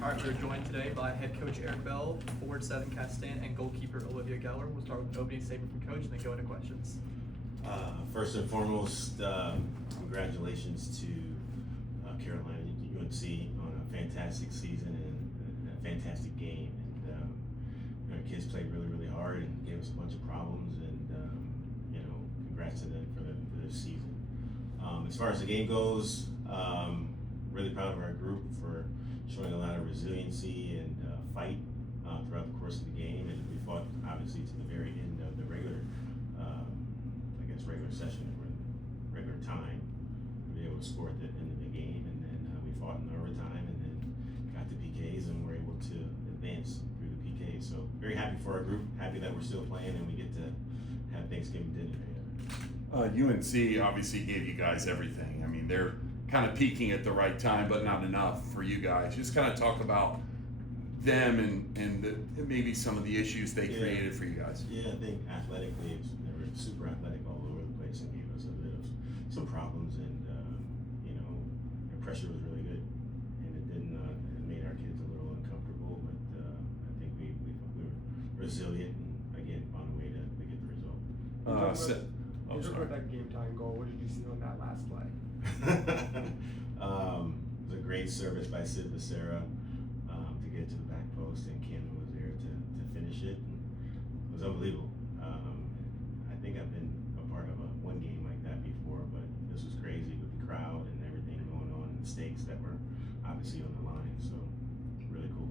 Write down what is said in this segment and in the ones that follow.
All right, we're joined today by head coach Eric Bell, forward Seven Castan, and goalkeeper Olivia Geller. We'll start with an opening statement from coach and then go into questions. First and foremost, congratulations to Carolina UNC on a fantastic season and a fantastic game. And our kids played really, really hard and gave us a bunch of problems. And congrats to them for this season. As far as the game goes, really proud of our group for showing a lot of resiliency and fight throughout the course of the game. And we fought obviously to the very end of the regular session or regular time to be able to score at the end of the game, and then we fought in overtime and then got the PKs and were able to advance through the PKs. So very happy for our group, happy that we're still playing and we get to have Thanksgiving dinner together. UNC obviously gave you guys everything. I mean, they're kind of peaking at the right time, but not enough for you guys. Just kind of talk about them and maybe some of the issues they created for you guys. Yeah, I think athletically, they were super athletic all over the place and gave us a bit of some problems, and their pressure was really good, and it didn't. It made our kids a little uncomfortable, but I think we were resilient and again found a way to get the result. You talked about that game-time goal. What did you see on that last play? It was a great service by Sid Becerra to get it to the back post, and Cameron was there to finish it. It was unbelievable. I think I've been a part of one game like that before, but this was crazy with the crowd and everything going on and the stakes that were obviously on the line. So really cool.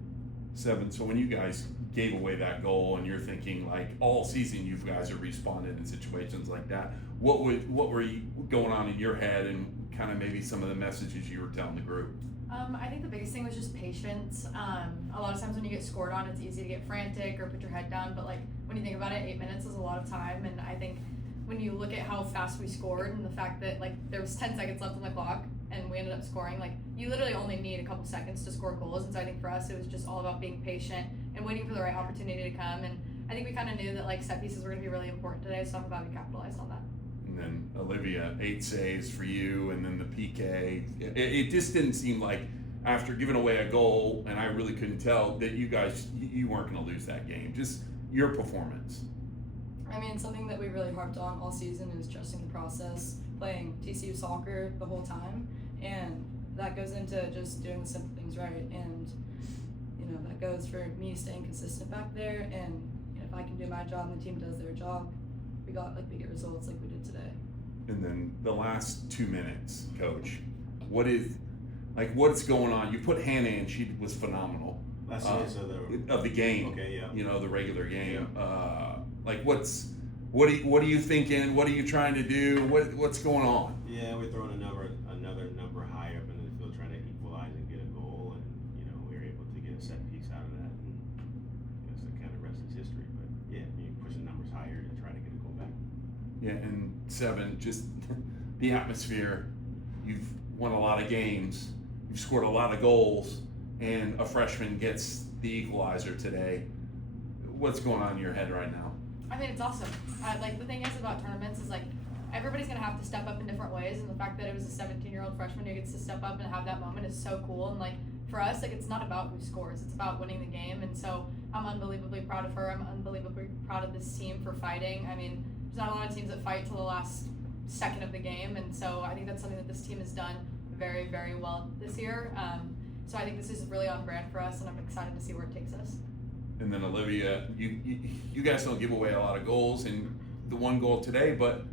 Seven, so when you guys gave away that goal and you're thinking like all season you guys have responded in situations like that, what were you going on in your head and kind of maybe some of the messages you were telling the group? I think the biggest thing was just patience. A lot of times when you get scored on, it's easy to get frantic or put your head down, but like when you think about it, 8 minutes is a lot of time, and I think when you look at how fast we scored and the fact that like there was 10 seconds left on the clock and we ended up scoring, like you literally only need a couple seconds to score goals, and so I think for us it was just all about being patient and waiting for the right opportunity to come, and I think we kind of knew that like set pieces were going to be really important today, so I'm glad we capitalized on that. And then Olivia, 8 saves for you, and then the PK. It just didn't seem like after giving away a goal, and I really couldn't tell that you guys, you weren't going to lose that game. Just your performance. I mean, something that we really harped on all season is trusting the process, playing TCU soccer the whole time, and that goes into just doing the simple things right, and that goes for me staying consistent back there, and if I can do my job and the team does their job, we get results like we did today. And then the last 2 minutes, Coach, what's going on? You put Hannah in; she was phenomenal. Last minutes of the game. Okay, yeah. The regular game. Yeah. What are you thinking? What are you trying to do? What's going on? Yeah, we're throwing another number higher up into the field, trying to equalize and get a goal, and we were able to get a set piece out of that, and I guess the kind of rest is history. But yeah, pushing numbers higher to try to get a goal back. Yeah, and 7, just the atmosphere. You've won a lot of games. You've scored a lot of goals, and a freshman gets the equalizer today. What's going on in your head right now? I mean, it's awesome. The thing is about tournaments is everybody's gonna have to step up in different ways, and the fact that it was a 17-year-old freshman who gets to step up and have that moment is so cool. And for us, it's not about who scores; it's about winning the game. And so I'm unbelievably proud of her. I'm unbelievably proud of this team for fighting. I mean, there's not a lot of teams that fight till the last second of the game, and so I think that's something that this team has done very, very well this year. So I think this is really on brand for us, and I'm excited to see where it takes us. And then Olivia, you guys don't give away a lot of goals, and the one goal today, but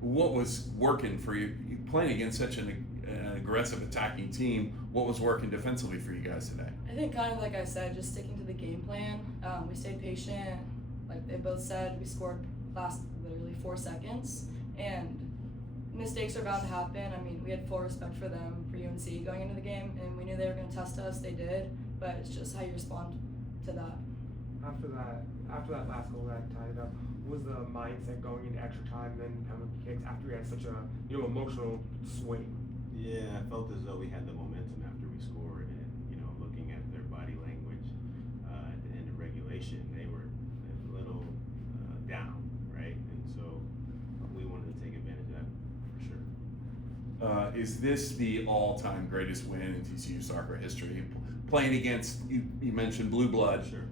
what was working for you? You playing against such an aggressive attacking team, what was working defensively for you guys today? I think kind of like I said, just sticking to the game plan. We stayed patient. Like they both said, we scored last literally 4 seconds, and mistakes are bound to happen. I mean, we had full respect for them, for UNC going into the game, and we knew they were going to test us. They did, but it's just how you respond to that. After that last goal that tied it up, what was the mindset going into extra time, then penalty kicks after we had such a emotional swing? Yeah, I felt as though we had the momentum after we scored, and looking at their body language at the end of regulation, they were a little down, right? And so we wanted to take advantage of that for sure. is this the all-time greatest win in TCU soccer history? Playing against, you mentioned blue blood, Sure.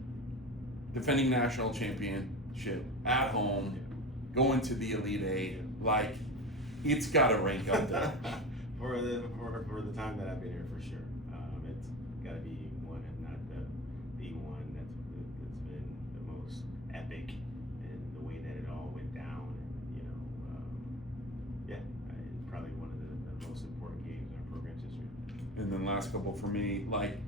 defending national championship at home, going to the Elite Eight, like, it's got to rank up there. for the time that I've been here, for sure. It's got to be one, and not the one that's been the most epic, and the way that it all went down. And, it's probably one of the most important games in our program's history. And then last couple for me, like,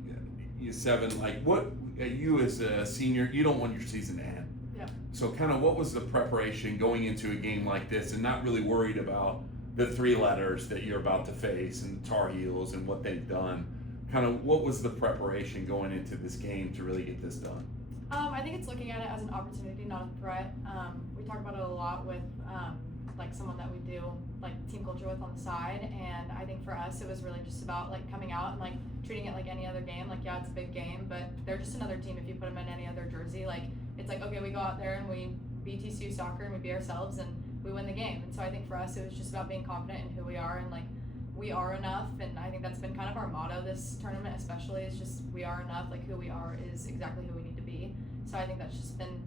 you 7, like, what, you as a senior, you don't want your season to end. Yeah. So kind of what was the preparation going into a game like this, and not really worried about the 3 letters that you're about to face and the Tar Heels and what they've done? Kind of what was the preparation going into this game to really get this done? I think it's looking at it as an opportunity, not a threat. We talk about it a lot with like someone that we do like team culture with on the side, and I think for us it was really just about like coming out and like treating it like any other game. Like, yeah, it's a big game, but they're just another team. If you put them in any other jersey, like, it's like, okay, we go out there and we beat TCU soccer and we be ourselves and we win the game. And so I think for us it was just about being confident in who we are, and like, we are enough. And I think that's been kind of our motto this tournament, especially, is just we are enough. Like, who we are is exactly who we need to be. So I think that's just been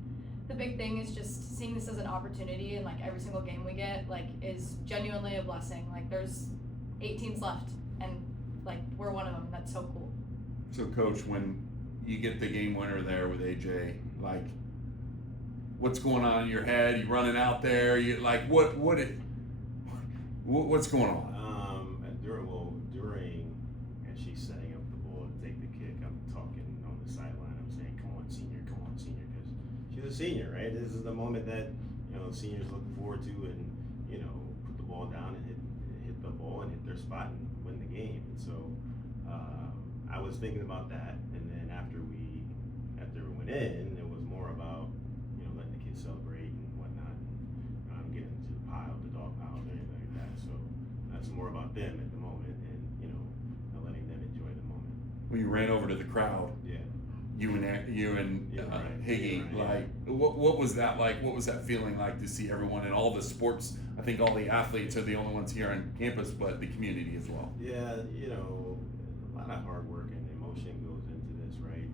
the big thing, is just seeing this as an opportunity, and like every single game we get like is genuinely a blessing. Like, there's 8 teams left and like we're one of them. That's so cool. So Coach, when you get the game winner there with AJ, like, what's going on in your head? You running out there? You like what's going on? During, and she's setting up the ball to take the kick, I'm talking on the sideline. I'm saying, "Come on, senior, because she's a senior, right? This is the moment that seniors look forward to, and put the ball down and hit the ball and hit their spot and win the game." And so I was thinking about that, and then after we went in, it was more about letting the kids celebrate and whatnot, and getting into the dog pile, or anything like that. So that's more about them at the moment, and letting them enjoy the moment. When you ran over to the crowd, Yeah. you and Right. Higgy, Yeah, right. like, what was that like? What was that feeling like to see everyone in all the sports? I think all the athletes are the only ones here on campus, but the community as well. Yeah, a lot of hard work and emotion goes into this, right?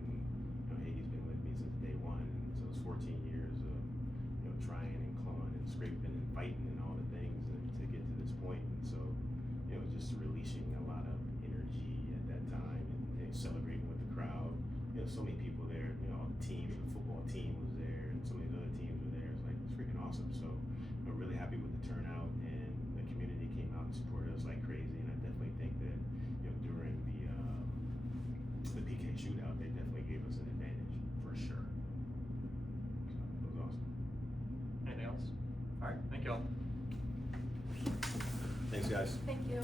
And Higgy's been with me since day one, and so it's 14 years of trying and clawing and scraping and fighting and all the things to get to this point. And so just releasing a lot of energy at that time, and celebrating with the crowd. So many people there. The team, the football team was there, and so many other teams were there. It's freaking awesome. So I'm really happy with the turnout, and the community came out and supported us like crazy. And I definitely think that during the PK shootout, they definitely gave us an advantage for sure. So it was awesome. Anything else? All right, thank y'all. Thanks, guys. Thank you.